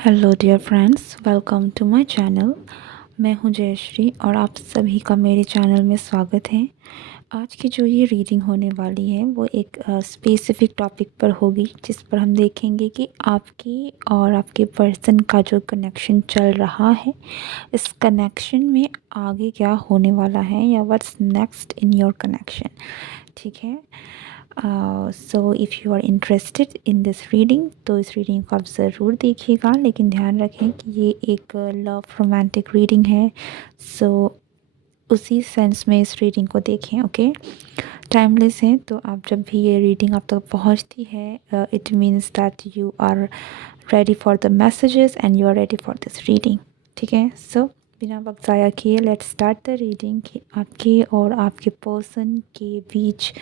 Hello dear friends, welcome to my channel. मैं हूं जयश्री और आप सभी का मेरे चैनल में स्वागत है। आज की जो ये रीडिंग होने वाली है वो एक स्पेसिफिक टॉपिक पर होगी, जिस पर हम देखेंगे कि आपकी और आपके पर्सन का जो कनेक्शन चल रहा है, इस कनेक्शन में आगे क्या होने वाला है या what's next in your connection. ठीक है। So if you are interested in this reading तो इस रीडिंग को आप ज़रूर देखिएगा, लेकिन ध्यान रखें कि ये एक लव रोमांटिक रीडिंग है। सो उसी सेंस में इस रीडिंग को देखें। ओके, टाइमलेस है, तो आप जब भी ये रीडिंग आप तक पहुंचती है, it means that you are ready for the messages and you are ready for this reading. ठीक है। सो बिना वक्त ज़ाया किए लेट्स स्टार्ट द रीडिंग कि आपके और आपके पर्सन के बीच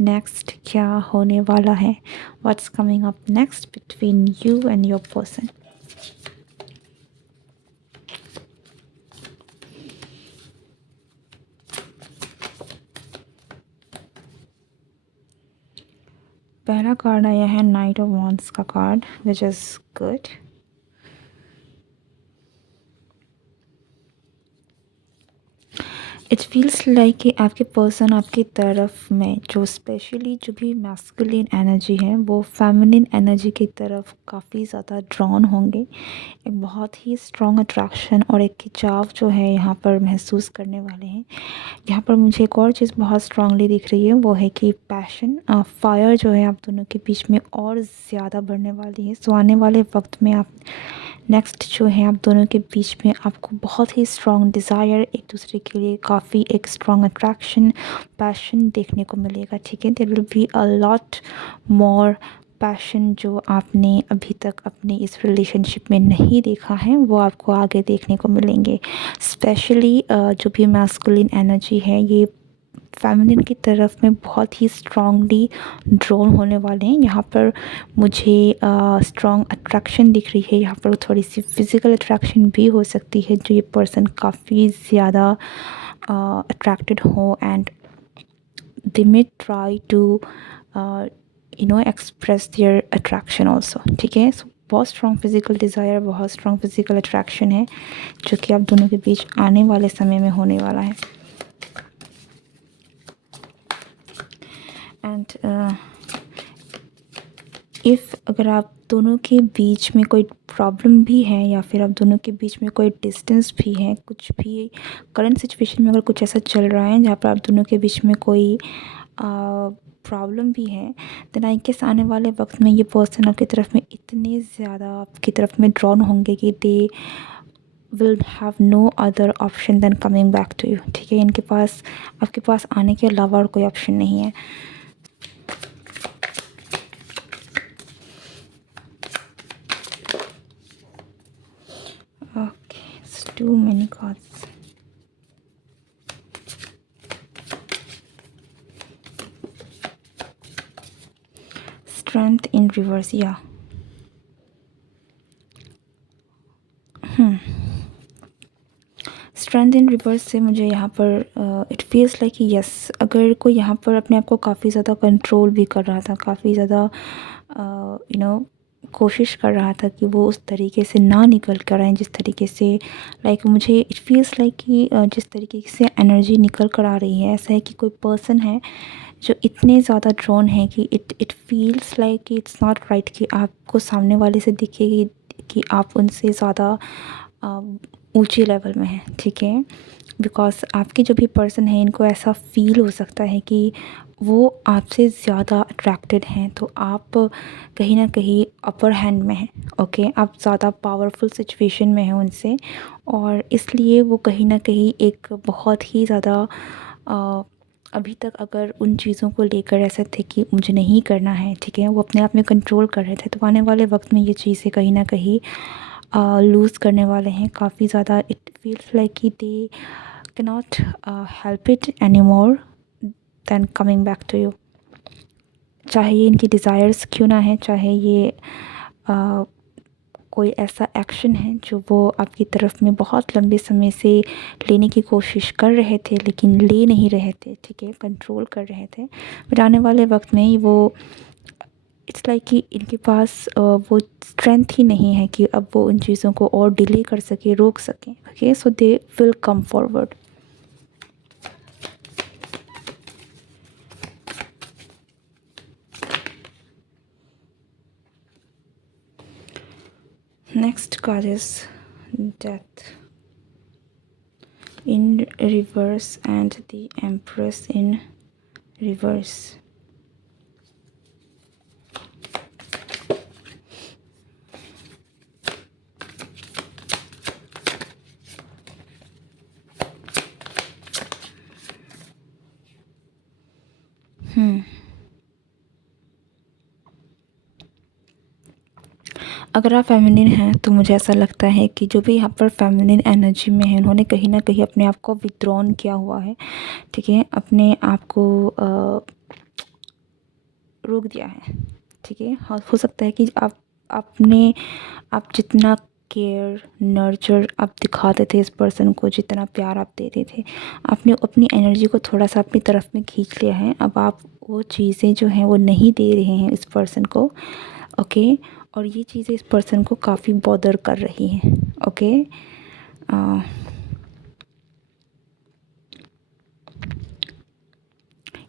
नेक्स्ट क्या होने वाला है, what's coming up next between you and your person. पहला कार्ड आया है नाइट ऑफ वांड्स का card, which is good. It feels like कि आपके पर्सन आपकी तरफ में जो स्पेशली जो भी मैस्कुलिन एनर्जी है वो फेमिनिन एनर्जी की तरफ काफ़ी ज़्यादा ड्रॉन होंगे। एक बहुत ही स्ट्रॉन्ग अट्रैक्शन और एक खिंचाव जो है यहाँ पर महसूस करने वाले हैं। यहाँ पर मुझे एक और चीज़ बहुत स्ट्रांगली दिख रही है, वो है कि पैशन फायर जो है आप दोनों के बीच में और ज़्यादा बढ़ने वाली है। सो आने वाले वक्त में आप नेक्स्ट जो है आप दोनों के बीच में आपको बहुत ही स्ट्रॉन्ग डिज़ायर, एक दूसरे के लिए काफ़ी एक स्ट्रॉन्ग अट्रैक्शन, पैशन देखने को मिलेगा। ठीक है, there will be a lot more passion जो आपने अभी तक अपने इस रिलेशनशिप में नहीं देखा है, वो आपको आगे देखने को मिलेंगे। स्पेशली जो भी मैस्कुलिन एनर्जी है ये फेमिनिन की तरफ में बहुत ही स्ट्रांगली ड्रॉन होने वाले हैं। यहाँ पर मुझे स्ट्रॉन्ग अट्रैक्शन दिख रही है। यहाँ पर थोड़ी सी फिज़िकल अट्रैक्शन भी हो सकती है, जो ये पर्सन काफ़ी ज़्यादा अट्रैक्टेड हो and they may try to express their attraction also. ठीक है। सो बहुत स्ट्रॉन्ग फिज़िकल डिज़ायर, बहुत स्ट्रॉन्ग फिज़िकल अट्रैक्शन है जो कि आप दोनों के बीच आने वाले समय में होने वाला है। एंड इफ़ अगर आप दोनों के बीच में कोई प्रॉब्लम भी है या फिर आप दोनों के बीच में कोई डिस्टेंस भी है, कुछ भी करंट सिचुएशन में अगर कुछ ऐसा चल रहा है जहाँ पर आप दोनों के बीच में कोई प्रॉब्लम भी है, देन आई गेस आने वाले वक्त में ये पर्सन आपकी तरफ में इतने ज़्यादा आपकी तरफ में ड्रॉन होंगे कि they will have no other option then coming back to you. ठीक है, इनके पास आपके पास आने के अलावा और कोई ऑप्शन नहीं है। Okay, it's too many cards. Strength in reverse, yeah. Strength in reverse से मुझे यहाँ पर इट फील्स लाइक कि यस, अगर कोई यहाँ पर अपने आप को काफ़ी ज़्यादा कंट्रोल भी कर रहा था, काफ़ी ज़्यादा कोशिश कर रहा था कि वो उस तरीके से ना निकल कर आए जिस तरीके से, लाइक मुझे इट फील्स लाइक कि जिस तरीके से एनर्जी निकल कर आ रही है, ऐसा है कि कोई पर्सन है जो इतने ज़्यादा ड्रॉन है कि इट फील्स लाइक कि इट्स नॉट राइट कि आपको सामने वाले से दिखेगी कि आप उनसे ज़्यादा ऊंचे लेवल में हैं। ठीक है, बिकॉज आपके जो भी पर्सन है इनको ऐसा फील हो सकता है कि वो आपसे ज़्यादा अट्रैक्टेड हैं, तो आप कहीं ना कहीं अपर हैंड में हैं। ओके, आप ज़्यादा पावरफुल सिचुएशन में हैं उनसे, और इसलिए वो कहीं ना कहीं एक बहुत ही ज़्यादा अभी तक अगर उन चीज़ों को लेकर ऐसे थे कि मुझे नहीं करना है, ठीक है, वो अपने आप में कंट्रोल कर रहे थे, तो आने वाले वक्त में ये चीज़ें कहीं ना कहीं लूज़ करने वाले हैं काफ़ी ज़्यादा। इट फील्स लाइक कि they cannot help it any more than coming back to you. चाहे ये इनकी डिज़ायर्स क्यों ना है, चाहे ये कोई ऐसा एक्शन है जो वो आपकी तरफ में बहुत लंबे समय से लेने की कोशिश कर रहे थे लेकिन ले नहीं रहे थे। ठीक है, कंट्रोल कर रहे थे, बट आने वाले वक्त में वो इट्स लाइक कि इनके पास वो स्ट्रेंथ ही नहीं है कि अब वो उन चीज़ों को और डिले कर सके, रोक सकें। Okay, so they will come forward. Next card is death in reverse and the Empress in reverse. अगर आप फेमिनिन हैं तो मुझे ऐसा लगता है कि जो भी यहाँ पर फेमिनिन एनर्जी में है, उन्होंने कहीं ना कहीं अपने आप को विथड्रॉन किया हुआ है। ठीक है, अपने आप को रोक दिया है। ठीक है, हो सकता है कि आप जितना केयर नर्चर आप दिखाते थे इस पर्सन को, जितना प्यार आप देते थे, आपने अपनी एनर्जी को थोड़ा सा अपनी तरफ में खींच लिया है। अब आप वो चीज़ें जो हैं वो नहीं दे रहे हैं इस पर्सन को। ओके, और ये चीज़ें इस पर्सन को काफ़ी बॉदर कर रही हैं। ओके,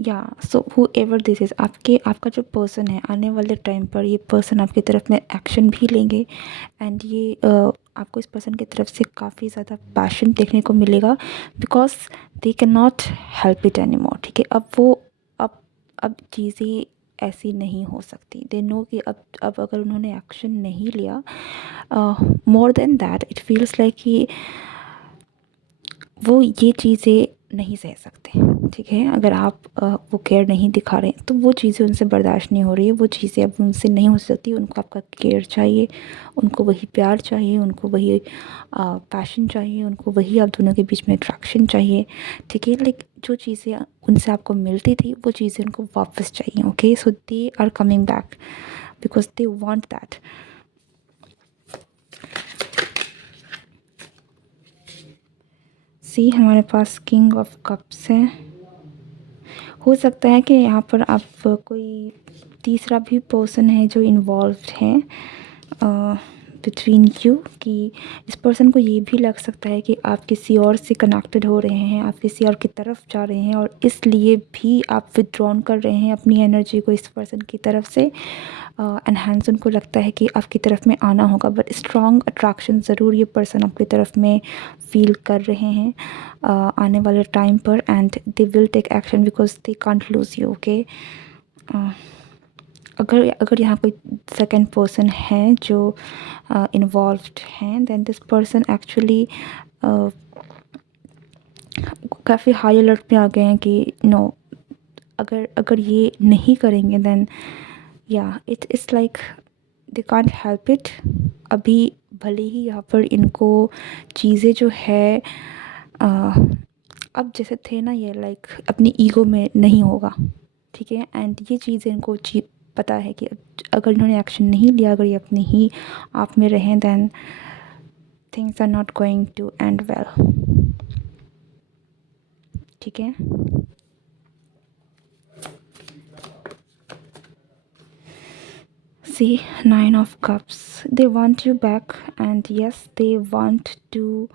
या so who ever this is, आपका जो पर्सन है, आने वाले टाइम पर ये पर्सन आपकी तरफ में एक्शन भी लेंगे। एंड ये आपको इस पर्सन की तरफ से काफ़ी ज़्यादा पैशन देखने को मिलेगा, because they can not help it any मोर। ठीक है, अब चीज़ें ऐसी नहीं हो सकती। दे नो कि अब अगर उन्होंने एक्शन नहीं लिया, more than that it feels like कि वो ये चीज़ें नहीं सह सकते। ठीक है, अगर आप वो केयर नहीं दिखा रहे हैं तो वो चीज़ें उनसे बर्दाश्त नहीं हो रही है, वो चीज़ें अब उनसे नहीं हो सकती। उनको आपका केयर चाहिए, उनको वही प्यार चाहिए, उनको वही पैशन चाहिए, उनको वही आप दोनों के बीच में अट्रैक्शन चाहिए। ठीक है, लाइक जो चीज़ें उनसे आपको मिलती थी वो चीज़ें उनको वापस चाहिए। Okay, so they are coming back because they want that. See, हमारे पास किंग ऑफ कप्स है। हो सकता है कि यहाँ पर आप कोई तीसरा भी पर्सन है जो इन्वॉल्व्ड है बिटवीन यू, कि इस पर्सन को ये भी लग सकता है कि आप किसी और से कनेक्टेड हो रहे हैं, आप किसी और की तरफ जा रहे हैं, और इसलिए भी आप विथड्रॉन कर रहे हैं अपनी एनर्जी को इस पर्सन की तरफ से। एनहांस उनको लगता है कि आपकी तरफ में आना होगा, बट स्ट्रॉन्ग अट्रैक्शन ज़रूर ये पर्सन आपकी तरफ में फील कर रहे हैं आने वाले टाइम पर। And they will take action because they can't lose you. Okay, अगर यहाँ कोई सेकंड पर्सन है जो इन्वॉल्व्ड हैं, देन दिस पर्सन एक्चुअली काफ़ी हाई अलर्ट पे आ गए हैं कि नो, अगर ये नहीं करेंगे देन या it's like they can't help it. अभी भले ही यहाँ पर इनको चीज़ें जो है अब जैसे थे ना, ये लाइक अपनी ईगो में नहीं होगा। ठीक है, एंड ये चीज़ें इनको पता है कि अगर इन्होंने एक्शन नहीं लिया, अगर ये अपने ही आप में रहें, then things are not going to end well. ठीक है, See, Nine of Cups. They want you back and yes, they want to.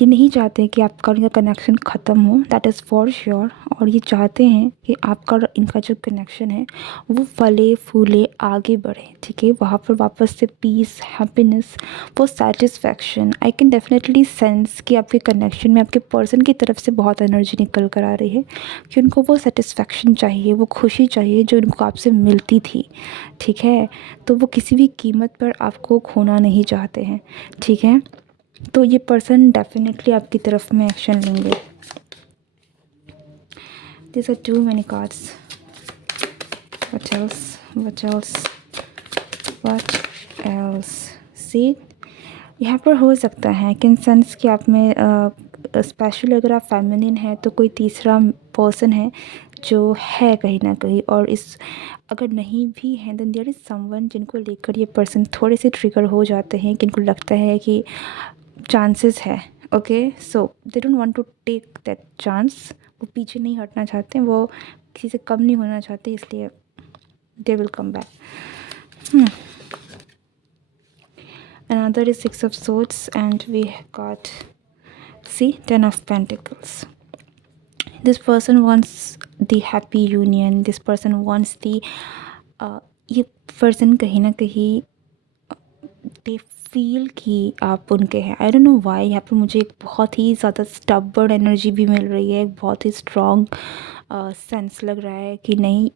ये नहीं चाहते कि आपका उनका कनेक्शन ख़त्म हो, दैट इज़ फॉर श्योर। और ये चाहते हैं कि आपका और इनका जो कनेक्शन है वो फले फूले आगे बढ़े। ठीक है, वहाँ पर वापस से पीस, हैप्पीनेस, वो satisfaction I can definitely sense कि आपके कनेक्शन में आपके पर्सन की तरफ से बहुत एनर्जी निकल कर आ रही है कि उनको वो सेटिस्फैक्शन चाहिए, वो खुशी चाहिए जो उनको आपसे मिलती थी। ठीक है, तो वो किसी भी कीमत पर आपको खोना नहीं चाहते हैं। ठीक है, तो ये पर्सन डेफिनेटली आपकी तरफ में एक्शन लेंगे। This are too many cards. What else, what else, what else. See, यहाँ पर हो सकता है कि इन सेंस कि आप में स्पेशली अगर आप फेमिनिन है तो कोई तीसरा पर्सन है जो है कहीं ना कहीं, और इस अगर नहीं भी है देन देयर इज़ समवन जिनको लेकर ये पर्सन थोड़े से ट्रिगर हो जाते हैं कि इनको लगता है कि चांसेस है। Okay, so they don't want to take that chance. वो पीछे नहीं हटना चाहते, वो किसी से कम नहीं होना चाहते, इसलिए they will come back. Another is Six of Swords, and we got, see, Ten of Pentacles. This person wants the happy union. This person wants the ये पर्सन कहीं ना कहीं दे फील कि आप उनके हैं. I don't know why. यहाँ पर मुझे एक बहुत ही ज़्यादा स्टबर्ड एनर्जी भी मिल रही है. एक बहुत ही स्ट्रॉन्ग सेंस लग रहा है कि नहीं,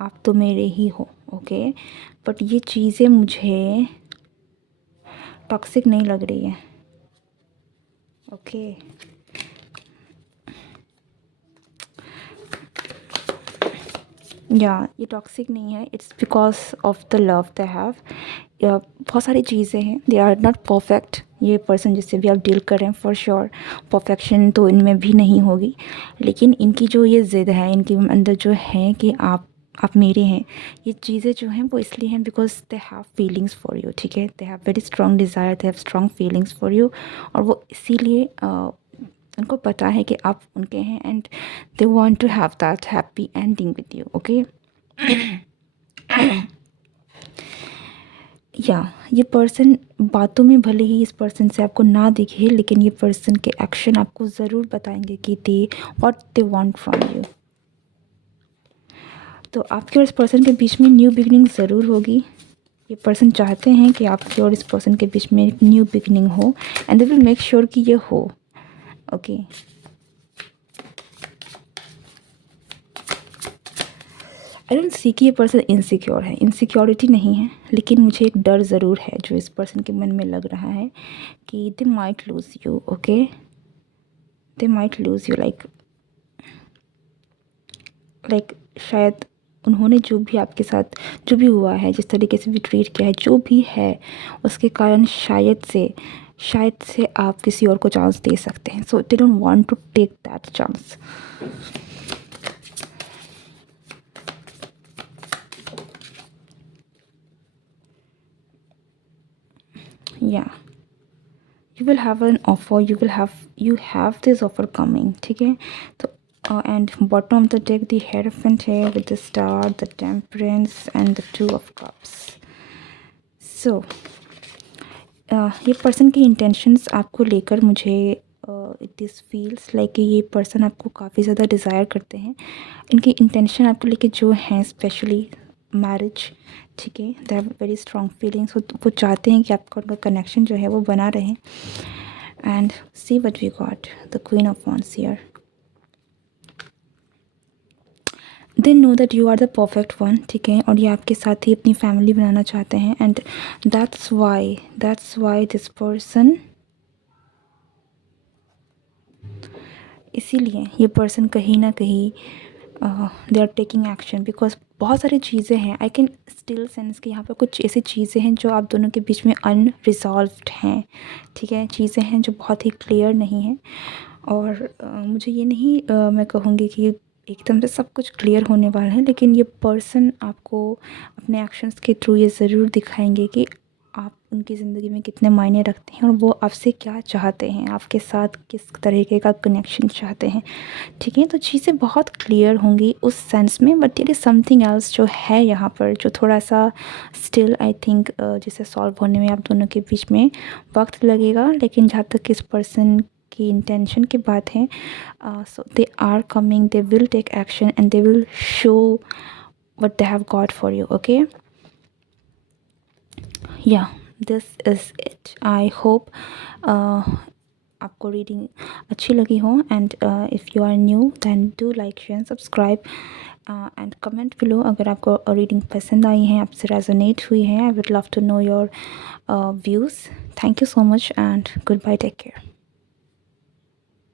आप तो मेरे ही हो. ओके, बट ये चीज़ें मुझे टॉक्सिक नहीं लग रही है. ओके, या ये टॉक्सिक नहीं है. It's because of the love they have. बहुत सारी चीज़ें हैं, दे आर नॉट परफेक्ट. ये पर्सन जिससे भी आप डील कर रहे हैं, फॉर श्योर परफेक्शन तो इनमें भी नहीं होगी, लेकिन इनकी जो ये ज़िद है, इनके अंदर जो है कि आप मेरे हैं, ये चीज़ें जो हैं वो इसलिए हैं because they have feelings for you. ठीक है, they have very strong desire, they have strong feelings for you. और वो इसीलिए उनको पता है कि आप उनके हैं, and they want to have that happy ending with you. Okay, या ये पर्सन बातों में भले ही इस पर्सन से आपको ना दिखे, लेकिन ये पर्सन के एक्शन आपको ज़रूर बताएंगे कि they what they want from you. तो आपके और इस पर्सन के बीच में न्यू बिगनिंग ज़रूर होगी. ये पर्सन चाहते हैं कि आपके और इस पर्सन के बीच में एक न्यू बिगनिंग हो, and they will make sure कि ये हो. ओके, आई डोंट सी कि ये पर्सन इनसिक्योर है. इनसिक्योरिटी नहीं है, लेकिन मुझे एक डर ज़रूर है जो इस पर्सन के मन में लग रहा है कि they might loose you. Okay, they might loose you. Like शायद उन्होंने जो भी आपके साथ जो भी हुआ है, जिस तरीके से भी ट्रीट किया है, जो भी है, उसके कारण शायद से आप किसी और को चांस दे सकते हैं. So they don't want to take that chance. या you will have an offer, you have this offer coming. ठीक है, तो and bottom of the deck the Hierophant है with the Star, the Temperance and the Two of Cups. So ये person की intentions आपको लेकर मुझे दिस फील्स लाइक कि ये पर्सन आपको काफ़ी ज़्यादा डिज़ायर करते हैं. इनकी इंटेंशन आपको लेके जो हैं, स्पेशली मैरिज. ठीक है, they have very strong feelings. वो चाहते हैं कि आपका उनका कनेक्शन जो है वो बना रहे. And see what we got, the queen of wands here. They know that you are the perfect one. ठीक है, और ये आपके साथ ही अपनी फैमिली बनाना चाहते हैं. And that's why this person, इसीलिए ये पर्सन कहीं ना कहीं they are taking action, because बहुत सारी चीज़ें हैं. आई कैन स्टिल सेंस कि यहाँ पर कुछ ऐसी चीज़ें हैं जो आप दोनों के बीच में अनरिजॉल्व्ड हैं. ठीक है, चीज़ें हैं जो बहुत ही क्लियर नहीं हैं. और मुझे ये नहीं मैं कहूँगी कि एकदम से सब कुछ क्लियर होने वाला है, लेकिन ये पर्सन आपको अपने एक्शंस के थ्रू ये ज़रूर दिखाएंगे कि आप उनकी ज़िंदगी में कितने मायने रखते हैं और वो आपसे क्या चाहते हैं, आपके साथ किस तरीके का कनेक्शन चाहते हैं. ठीक है, तो चीज़ें बहुत क्लियर होंगी उस सेंस में. But there is something else जो है यहाँ पर, जो थोड़ा सा स्टिल आई थिंक जिसे सॉल्व होने में आप दोनों के बीच में वक्त लगेगा. लेकिन जहाँ तक इस पर्सन की इंटेंशन की बात है, so they are coming, they will take action and they will show what they have got for you. Okay, yeah this is it. I hope आपको रीडिंग अच्छी लगी हो. And if you are new then do like, share, subscribe and comment below अगर आपको reading पसंद आई है, आपसे resonate हुई है. I would love to know your views. Thank you so much and goodbye, take care.